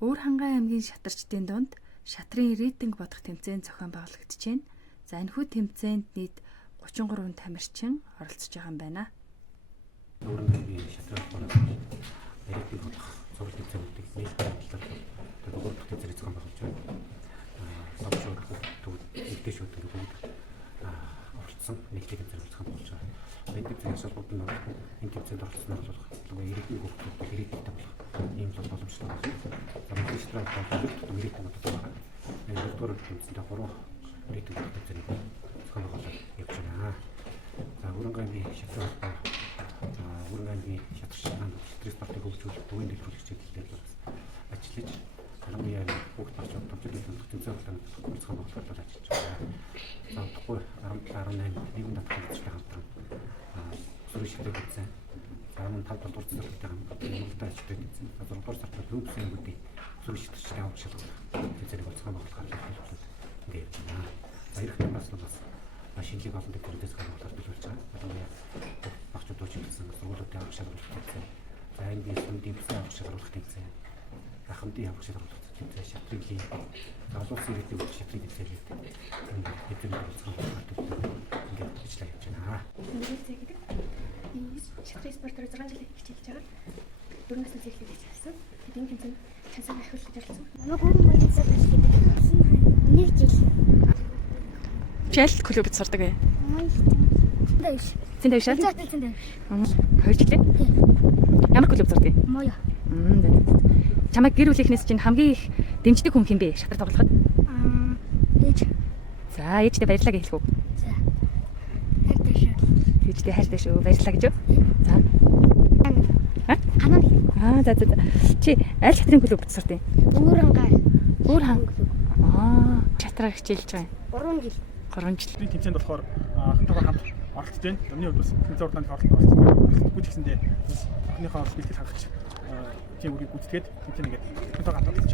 Өөр Хангай аймгийн шатарчдын дунд шатрын рейтинг бодох тэмцээн зохион байгуулагдчихэв. За энэхүү тэмцээнд нийт 33 тамирчин оролцож байгаа юм байна. Өөр аймгийн шатрын рейтинг бодох зураг тэмцээнүүдийг нийт талаар дөрөв тэмцээн зохион байгуулж байна. Самшууд төвд нэгдэшүүд бүгд оролцсон нийтлэг тэмцээн зохион байгуулж байгаа. Энэ тэмцээний салбарт нь энэ тэмцээнд оролцсон нь бол ирээдүйн хүүхдүүд ирээдүйтэй болох ийм л боломжтой байна. Замын шатрын бодлого ирээдүйн бодлого байгаа. Энэ дөрөв тэмцээнд 3 рейтинг тэмцээний зохион байгуулалт явж байна. За Хөрөнгөний шатрын Хөрөнгөний шатрын спортыг хөгжүүлэх төвийн дэлгэрүүлэгч хэлээр ажиллаж Хармын хүүхд болчихсон төвчлийн тэмцээн болон зохион байгуулалт ажиллаж байгаа. За удахгүй 17-18 нийгэм даатгал үзэлтэй хамтран сөрөг шидэд үзсэн. За мөн 5 дугаар цэцэрлэгтэй хамтран мөнгөтэй ажиллаж үзсэн. За 6 дугаар сард төвийн үүдийн сөрөг шидэгчтэй авах шалгалт тэмцээнийг зохион байгуулахаар ингээд байна. За ирэх тамаас шинжлэх олон төвлөрөөс хамгаалалт төлөвлөж байгаа. Багцууд үйлчилсэн сургуулиудын авах шалгалт тэмцээн. За энэ дэвсгэрийн авах шалгалт тэмцээн. Хамтын явах шалгалт тэмцээн шатрын лиг. Улсын ирээдүйн шатрын тэмцээн гэдэг ингээд бичлээ явж байна. Мөрөөдөө гэдэг шатрын спортоор 6 жил хичээлж байгаа. 4 насны зэрэглэлд хичээлсэн. Тэгээд энэ тэмцээнд чансаа ахиулж оролцсон. Намайг өөрөө мөрөөдөө нэг жил. Чэл клубт сурдаг бай. Дэвш. Зин дэвшээ. Зин дэвш. 2 жилээ. Ямар клуб сурдаг? Моё. Чамайг гэр бүлийнхнээс чинь хамгийн их дэмждэг хүн хэм бэ? Шатар тоглоход. Ээж. За ээжтэй баярлалаа гэж хэлэх үү? За. Хайртай шүү. Ээжтэй хайртай шүү. Баярлалаа гэж үү? За. Ханаа. За. Чи аль шатрын клубт сурдаг? Өөр Хангай. Өөр Хангай. Шатраар хичээлж байгаа юм. 3 3 жил. жил. Энэ тэмцээнд болохоор хэн тоогоор хамт оролцож байна. Өмнө нь бас тэмцээн уртанд оролцохгүй ч гэсэндээ охиныхоо бэлтгэл хангах тийм үрийг гүйцэтгээд тэмцээнийг хэн тоогоор хамт